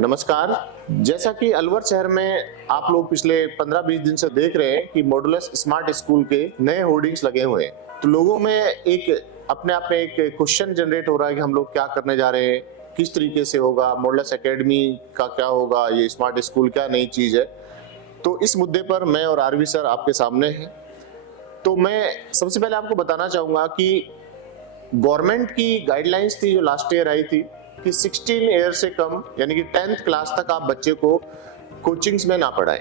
नमस्कार। जैसा कि अलवर शहर में आप लोग पिछले 15-20 दिन से देख रहे हैं कि मॉडुलस स्मार्ट स्कूल के नए होर्डिंग्स लगे हुए हैं, तो लोगों में एक अपने आप में एक क्वेश्चन जनरेट हो रहा है कि हम लोग क्या करने जा रहे हैं, किस तरीके से होगा, मॉडुलस एकेडमी का क्या होगा, ये स्मार्ट स्कूल क्या नई चीज है। तो इस मुद्दे पर मैं और आरवी सर आपके सामने हैं। तो मैं सबसे पहले आपको बताना चाहूंगा कि गवर्नमेंट की गाइडलाइंस थी जो लास्ट ईयर आई थी कि 16 ईयर से कम यानी कि 10th क्लास तक आप बच्चे को कोचिंग्स में ना पढ़ाएं।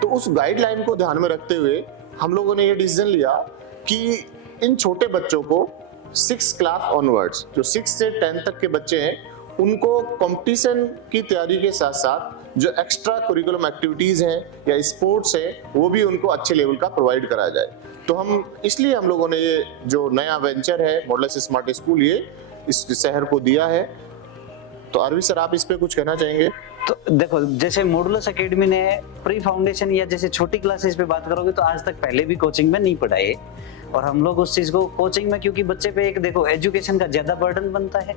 तो उस गाइडलाइन को ध्यान में रखते हुए हम लोगों ने ये डिसीजन लिया कि इन छोटे बच्चों को 6 क्लास ऑनवर्ड्स, जो 6 से 10 तक के बच्चे हैं, उनको कंपटीशन की तैयारी के साथ साथ जो एक्स्ट्रा करिकुलम एक्टिविटीज हैं या स्पोर्ट्स है वो भी उनको अच्छे लेवल का प्रोवाइड कराया जाए। तो इसलिए हम लोगों ने ये जो नया वेंचर है मॉडुलस स्मार्ट स्कूल ये इस शहर को दिया है। तो आरवी सर आप इस पे कुछ कहना चाहेंगे? तो देखो, जैसे मॉडुलस एकेडमी ने प्री फाउंडेशन या जैसे छोटी क्लासेस पे बात करोगे तो आज तक पहले भी कोचिंग में नहीं पढ़ाए, और हम लोग उस चीज को कोचिंग में, क्योंकि बच्चे पे एक देखो एजुकेशन का ज्यादा बर्डन बनता है,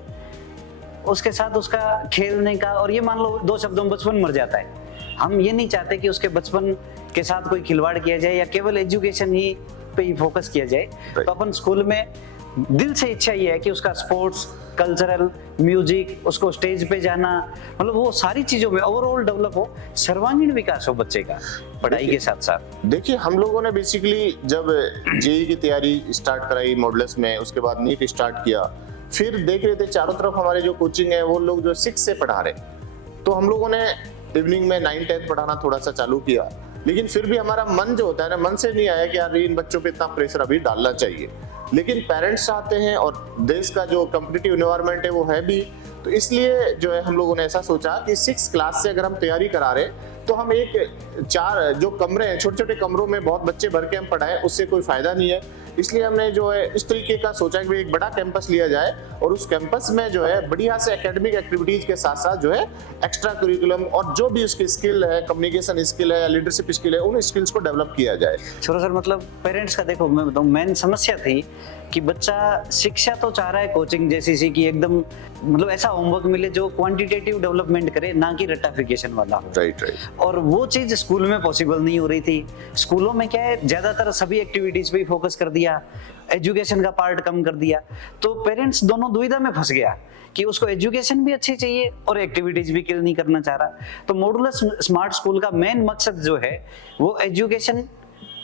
उसके साथ उसका खेलने का, और ये मान लो 2 शब्दों में बचपन मर जाता है। हम ये नहीं चाहते कि उसके बचपन के साथ कोई खिलवाड़ किया जाए या केवल एजुकेशन ही पे ही फोकस किया जाए। तो अपन स्कूल में दिल से इच्छा ये है कि उसका स्पोर्ट्स, कल्चरल, म्यूजिक, उसको स्टेज पे जाना, मतलब वो सारी चीजों में ओवरऑल डेवलप हो, सर्वांगीण विकास हो बच्चे का पढ़ाई के साथ साथ। देखिए, हम लोगों ने बेसिकली जब जेईई की तैयारी स्टार्ट कराई मॉडुलस में, उसके बाद नीट स्टार्ट किया, फिर देख रहे थे चारों तरफ हमारे जो कोचिंग है वो लोग जो 6 से पढ़ा रहे, तो हम लोगों ने इवनिंग में 9-10 पढ़ाना थोड़ा सा चालू किया। लेकिन फिर भी हमारा मन जो होता है ना, मन से नहीं आया कि यार इन बच्चों पे इतना प्रेशर अभी डालना चाहिए। लेकिन पेरेंट्स चाहते हैं और देश का जो कॉम्पिटिटिव एनवायरनमेंट है वो है भी, तो इसलिए जो है हम लोगों ने ऐसा सोचा कि 6 क्लास से अगर हम तैयारी करा रहे तो हम एक 4 जो कमरे हैं, छोटे छोटे कमरों में बहुत बच्चे भर के हम पढ़ाएं, उससे कोई फायदा नहीं है। इसलिए हमने जो है इस तरीके का सोचा कि एक बड़ा कैंपस लिया जाए और उस कैंपस में जो है बढ़िया से एकेडमिक एक्टिविटीज के साथ साथ जो है एक्स्ट्रा करिकुलम और जो भी उसकी स्किल है, कम्युनिकेशन स्किल है या लीडरशिप स्किल है, उन स्किल्स को डेवलप किया जाए। सर मतलब पेरेंट्स का देखो, मैं बताऊं, मेन समस्या थी कि बच्चा शिक्षा तो चाह रहा है कोचिंग जैसी सी कि एकदम मतलब ऐसा होमवर्क मिले जो क्वांटिटेटिव डेवलपमेंट करे, ना कि रट्टाफिकेशन वाला हो। राइट। और वो चीज स्कूल में पॉसिबल नहीं हो रही थी। स्कूलों में क्या है, ज्यादातर सभी एक्टिविटीज पे फोकस कर दिया, एजुकेशन का पार्ट कम कर दिया, तो पेरेंट्स दोनों दुविधा में फंस गया कि उसको एजुकेशन भी अच्छी चाहिए और एक्टिविटीज भी किल नहीं करना चाह रहा। तो मॉडुलस स्मार्ट स्कूल का मेन मकसद जो है वो एजुकेशन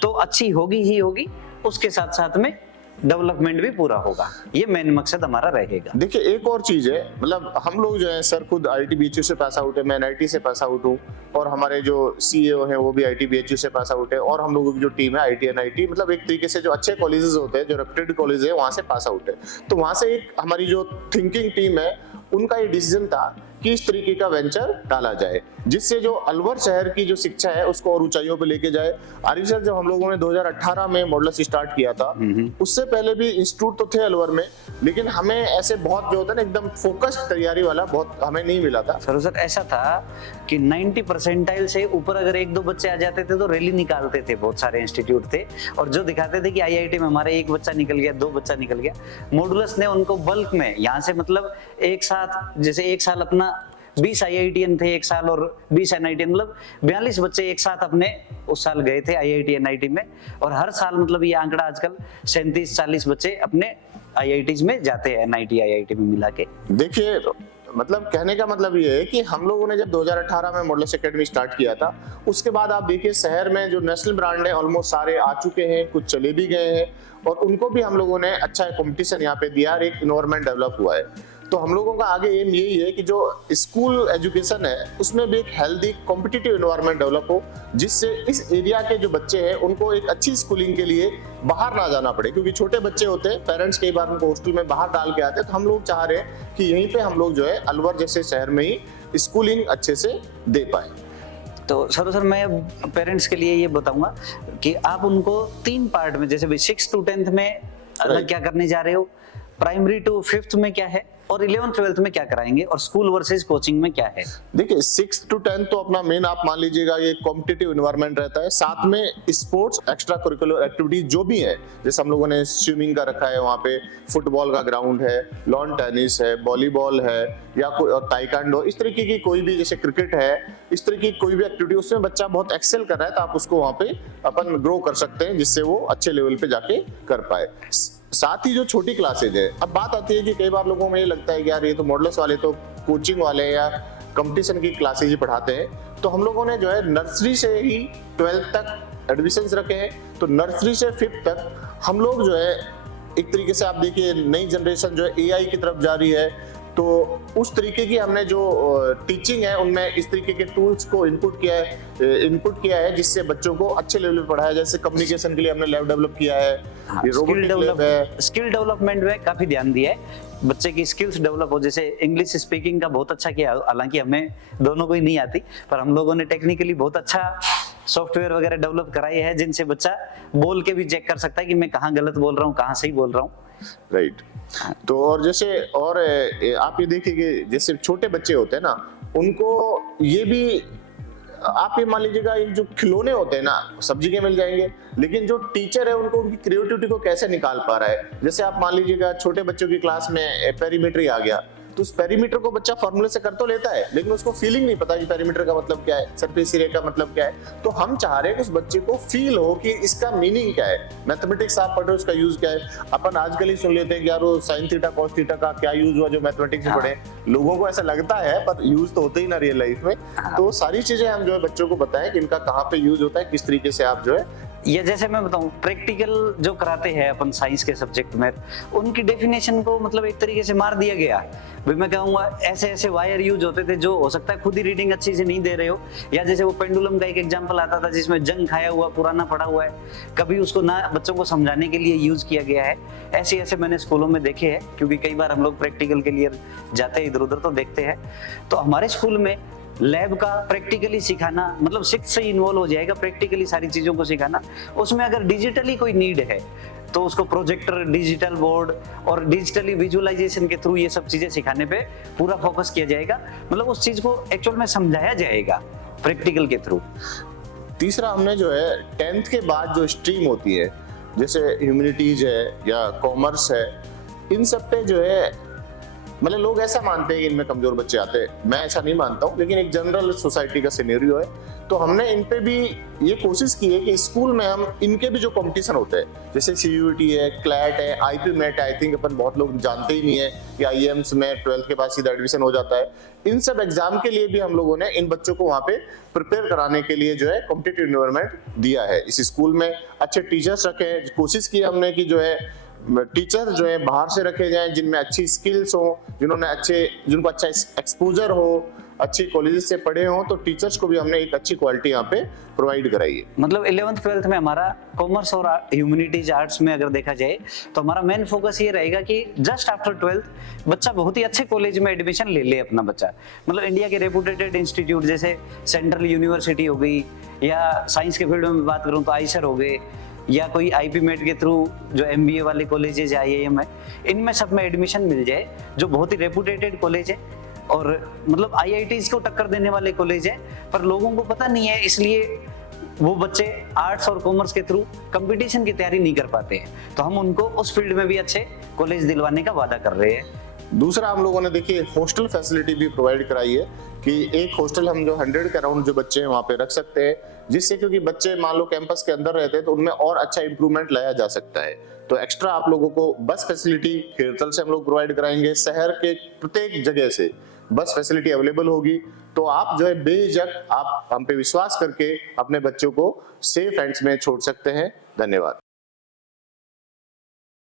तो अच्छी होगी ही होगी, उसके साथ साथ में डेवलपमेंट भी पूरा होगा, ये मेन मकसद हमारा रहेगा। देखिए, एक और चीज है, मतलब हम लोग जो है सर खुद IIT BHU से पास आउट है, मैं NIT से पास आउट हूँ, और हमारे जो CEO हैं वो भी IIT BHU से पास आउट है, और हम लोगों की जो टीम है IIT NIT, मतलब एक तरीके से जो अच्छे कॉलेजेस होते हैं, जो रेप्यूटेड कॉलेज है, वहां से पास आउट है। तो वहां से एक हमारी जो थिंकिंग टीम है उनका ये डिसीजन था कि इस तरीके का वेंचर डाला जाए जिससे जो अलवर शहर की जो शिक्षा है उसको और ऊंचाइयों पे लेके जाए। आरिफ सर, जब हम लोगों ने 2018 में मॉडुलस स्टार्ट किया था, उससे पहले भी इंस्टीट्यूट तो थे अलवर में, लेकिन हमें ऐसे बहुत जो होता है ना एकदम फोकस्ड तैयारी वाला बहुत हमें नहीं मिला था। सर ऐसा था कि 90 परसेंटाइल से ऊपर अगर 1-2 बच्चे आ जाते थे तो रैली निकालते थे, बहुत सारे इंस्टीट्यूट थे, और जो दिखाते थे कि IIT में हमारे 1 बच्चा निकल गया, 2 बच्चा निकल गया। मॉडुलस ने उनको बल्क में यहाँ से, मतलब एक साथ, जैसे एक साल अपना 20 IITian थे एक साल और 20 NITian, मतलब 42 बच्चे एक साथ अपने उस साल गए थे IIT NIT में, और हर साल मतलब ये आंकड़ा आजकल 37-40 बच्चे अपने IITs में जाते हैं, NIT IIT में मिला के। देखिए, मतलब कहने का मतलब ये है कि हम लोगों ने जब 2018 में मॉडुलस एकेडमी स्टार्ट किया था, उसके बाद आप देखिए शहर में जो नेशनल ब्रांड है ऑलमोस्ट सारे आ चुके हैं, कुछ चले भी गए हैं, और उनको भी हम लोगों ने अच्छा कंपटीशन यहाँ पे दिया और एक इन्वायरमेंट डेवलप हुआ है। तो हम लोगों का आगे एम यही है कि जो स्कूल एजुकेशन है उसमें भी एक हेल्दी कॉम्पिटिटिव एनवायरनमेंट डेवलप हो, जिससे इस एरिया के जो बच्चे हैं उनको एक अच्छी स्कूलिंग के लिए बाहर ना जाना पड़े, क्योंकि छोटे बच्चे होते हैं, पेरेंट्स कई बार उनको हॉस्टल में बाहर डाल के आते हैं। तो हम लोग चाह रहे हैं कि यहीं पे हम लोग जो है अलवर जैसे शहर में ही स्कूलिंग अच्छे से दे पाए। तो सर मैं पेरेंट्स के लिए ये बताऊंगा कि आप उनको 3 पार्ट में, जैसे 6 to 10th में अलग क्या करने जा रहे हो, प्राइमरी टू फिफ्थ में क्या है और 11th 12th में क्या कराएंगे और स्कूल वर्सेस कोचिंग में क्या है। देखिए 6th to 10th तो अपना मेन आप मान लीजिएगा ये कॉम्पिटिटिव इन्वायरमेंट रहता है, साथ में स्पोर्ट्स एक्स्ट्रा करिकुलर एक्टिविटीज जो भी है, जैसे हम लोगों ने स्विमिंग का रखा है, वहाँ पे फुटबॉल का ग्राउंड है, लॉन टेनिस है, वॉलीबॉल है, या कोई और ताइक्वांडो, इस तरीके की कोई भी, जैसे क्रिकेट है, इस तरह की कोई भी एक्टिविटी उसमें बच्चा बहुत एक्सेल कर रहा है तो आप उसको वहाँ पे अपन ग्रो कर सकते हैं जिससे वो अच्छे लेवल पे जाके कर पाए। साथ ही जो छोटी क्लासेज है, अब बात आती है कि कई बार लोगों में ये लगता है कि यार ये तो मॉडल्स वाले तो कोचिंग वाले या कंपटीशन की क्लासेज ही पढ़ाते हैं, तो हम लोगों ने जो है नर्सरी से ही 12th तक एडमिशंस रखे हैं। तो नर्सरी से 5th तक हम लोग जो है एक तरीके से आप देखिए नई जनरेशन जो है एआई की तरफ जा रही है, तो उस तरीके की हमने जो टीचिंग है उनमें इस तरीके के टूल्स को इनपुट किया है जिससे बच्चों को अच्छे लेवल पे पढ़ाया। जैसे कम्युनिकेशन के लिए हमने लैब डेवलप किया है, ये रोबोटिक लैब है, स्किल डेवलपमेंट में काफी ध्यान दिया है, बच्चे की स्किल्स डेवलप हो। जैसे इंग्लिश स्पीकिंग का बहुत अच्छा किया, हालांकि हमें दोनों को ही नहीं आती, पर हम लोगों ने टेक्निकली बहुत अच्छा सॉफ्टवेयर वगैरह डेवलप कराए हैं जिनसे बच्चा बोल के भी चेक कर सकता है कि मैं कहाँ गलत बोल रहा हूँ, कहाँ सही बोल रहा हूँ। राइट। तो और जैसे और आप ये देखिए कि जैसे छोटे बच्चे होते हैं ना, उनको ये भी आप ये मान लीजिएगा ये जो खिलौने होते हैं ना सब्जी के मिल जाएंगे, लेकिन जो टीचर है उनको उनकी क्रिएटिविटी को कैसे निकाल पा रहा है। जैसे आप मान लीजिएगा छोटे बच्चों की क्लास में पेरीमीटर आ गया, तो उस पेरीमीटर को बच्चा फॉर्मूले से कर तो लेता है, लेकिन उसको फीलिंग नहीं पता कि पेरीमीटर का मतलब क्या है, सरफेस एरिया का मतलब क्या है। तो हम चाह रहे हैं कि उस बच्चे को फील हो कि इसका मीनिंग क्या है, मैथमेटिक्स आप पढ़ रहे हो उसका यूज क्या है। अपन आजकल ही सुन लेते हैं कि यार वो साइन थीटा कॉस थीटा का क्या यूज हुआ जो मैथमेटिक्स में पढ़े, लोगों को ऐसा लगता है पर यूज तो होता ही ना रियल लाइफ में। तो सारी चीजें हम जो है बच्चों को बताएं कि इनका कहाँ पे यूज होता है, किस तरीके से आप जो है। या जैसे मैं बताऊं प्रैक्टिकल जो कराते हैं अपन साइंस के सब्जेक्ट में, उनकी डेफिनेशन को मतलब एक तरीके से मार दिया गया। भाई मैं कहूंगा ऐसे ऐसे वायर यूज होते थे जो हो सकता है खुद ही रीडिंग अच्छी से नहीं दे रहे हो, या जैसे वो पेंडुलम का एक एग्जांपल आता था जिसमें जंग खाया हुआ पुराना पड़ा हुआ है, कभी उसको ना बच्चों को समझाने के लिए यूज किया गया है। ऐसे ऐसे मैंने स्कूलों में देखे हैं, क्योंकि कई बार हम लोग प्रैक्टिकल के लिए जाते हैं इधर उधर तो देखते हैं। तो हमारे स्कूल में लैब का प्रैक्टिकली सिखाना, मतलब 6th से इन्वॉल्व हो जाएगा प्रैक्टिकली सारी चीजों को सिखाना। उसमें अगर डिजिटली कोई नीड है तो उसको प्रोजेक्टर, डिजिटल बोर्ड और डिजिटली विजुअलाइजेशन के थ्रू ये सब चीजें सिखाने पे पूरा फोकस किया जाएगा, मतलब उस चीज को एक्चुअल में समझाया जाएगा प्रैक्टिकल के थ्रू। तीसरा हमने जो है 10th के बाद जो स्ट्रीम होती है, जैसे ह्यूमैनिटीज है या कॉमर्स है, इन सब पे जो है मतलब लोग ऐसा मानते हैं कि इनमें कमजोर बच्चे आते हैं, मैं ऐसा नहीं मानता हूँ, लेकिन एक जनरल सोसाइटी का सिनेरियो है। तो हमने इन पे भी ये कोशिश की है कि स्कूल में हम इनके भी जो कंपटीशन होते हैं, जैसे CUET है, क्लैट है, IP MET, आई थिंक अपन बहुत लोग जानते ही नहीं है कि IIMs में 12th के बाद सीधा एडमिशन हो जाता है। इन सब एग्जाम के लिए भी हम लोगों ने इन बच्चों को वहाँ पे प्रिपेयर कराने के लिए जो है कॉम्पिटिटिव एनवायरनमेंट दिया है। इस स्कूल में अच्छे टीचर्स रखे, कोशिश की हमने कि जो है टीचर जो है बाहर से रखे जाएं जिनमें अच्छी स्किल्स हो, जिनको अच्छा एक्सपोजर हो, अच्छी कॉलेजेस से पढ़े हो, तो टीचर्स को भी हमने एक अच्छी क्वालिटी यहाँ पे प्रोवाइड कराई है। मतलब 11th 12th में हमारा कॉमर्स और ह्यूमैनिटीज आर्ट्स में अगर देखा जाए तो हमारा मेन फोकस ये रहेगा कि जस्ट आफ्टर 12th बच्चा बहुत ही अच्छे कॉलेज में एडमिशन ले ले अपना बच्चा। मतलब इंडिया के रेपुटेटेड इंस्टीट्यूट जैसे सेंट्रल यूनिवर्सिटी हो गई, या साइंस के फील्ड में बात करूँ तो आइसर हो गए, या कोई IP MET के थ्रू जो MBA वाले कॉलेजेस या IIM है, इनमें सब में एडमिशन मिल जाए, जो बहुत ही रेपुटेटेड कॉलेज है और मतलब IITs को टक्कर देने वाले कॉलेज है। पर लोगों को पता नहीं है, इसलिए वो बच्चे आर्ट्स और कॉमर्स के थ्रू कंपटीशन की तैयारी नहीं कर पाते हैं। तो हम उनको उस फील्ड में भी अच्छे कॉलेज दिलवाने का वादा कर रहे हैं। दूसरा हम लोगों ने देखिए हॉस्टल फैसिलिटी भी प्रोवाइड कराई है कि एक हॉस्टल हम जो 100 के अराउंड जो बच्चे हैं वहाँ पे रख सकते हैं, जिससे क्योंकि बच्चे मान लो कैंपस के अंदर रहते हैं तो उनमें और अच्छा इंप्रूवमेंट लाया जा सकता है। तो एक्स्ट्रा आप लोगों को बस फैसिलिटी खेरतल से हम लोग प्रोवाइड कराएंगे, शहर के प्रत्येक जगह से बस फैसिलिटी अवेलेबल होगी। तो आप जो है बेझिझक आप हम पे विश्वास करके अपने बच्चों को सेफ हैंड्स में छोड़ सकते हैं। धन्यवाद।